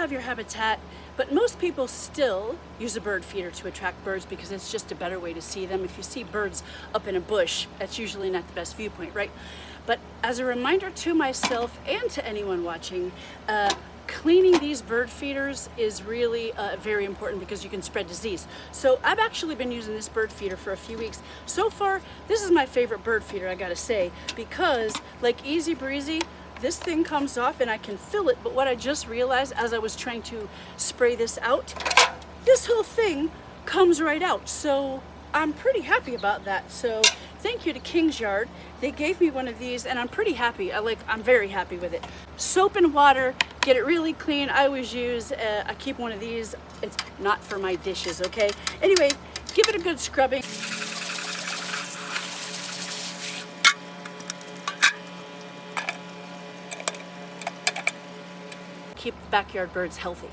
have your habitat, but most people still use a bird feeder to attract birds because it's just a better way to see them. If you see birds up in a bush, that's usually not the best viewpoint, right? But as a reminder to myself and to anyone watching, cleaning these bird feeders is really very important because you can spread disease. So I've actually been using this bird feeder for a few weeks. So far, this is my favorite bird feeder, I gotta say, because like easy breezy, this thing comes off and I can fill it, but what I just realized as I was trying to spray this out, this whole thing comes right out. So I'm pretty happy about that. So thank you to Kingsyard. They gave me one of these and I'm pretty happy. I'm very happy with it. Soap and water, get it really clean. I always use, I keep one of these. It's not for my dishes, okay? Anyway, give it a good scrubbing. Keep backyard birds healthy.